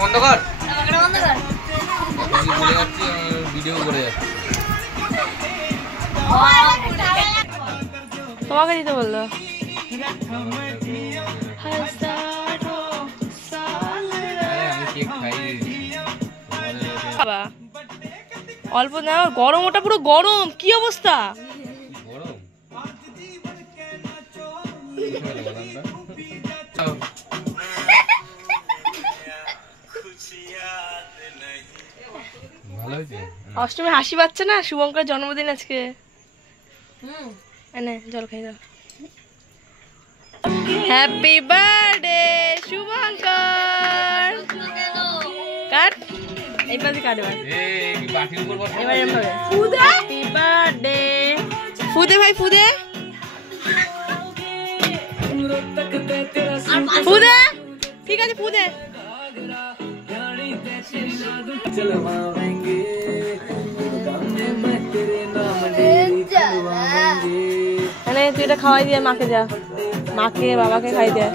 বন্ধ কর, বন্ধ কর। বলে যাচ্ছি ভিডিও করে যাচ্ছি। তোমাকে দিতে বললো। বাবা অল্প না, গরম, ওটা পুরো গরম। কি অবস্থা? অষ্টমী হাসি পাচ্ছে না? শুভঙ্করের জন্মদিন আজকে। এনে জল খাই দাও। Happy birthday Shubhankar. কাট, এইভাবে কাট। এবার এভাবে হ্যাপি বার্থডে। ফুদে ভাই, ফুদে ফুদে। ঠিক আছে ফুদে। তুই এটা খাওয়াই দিয়ে মাকে, যা মাকে বাবাকে খাই দে।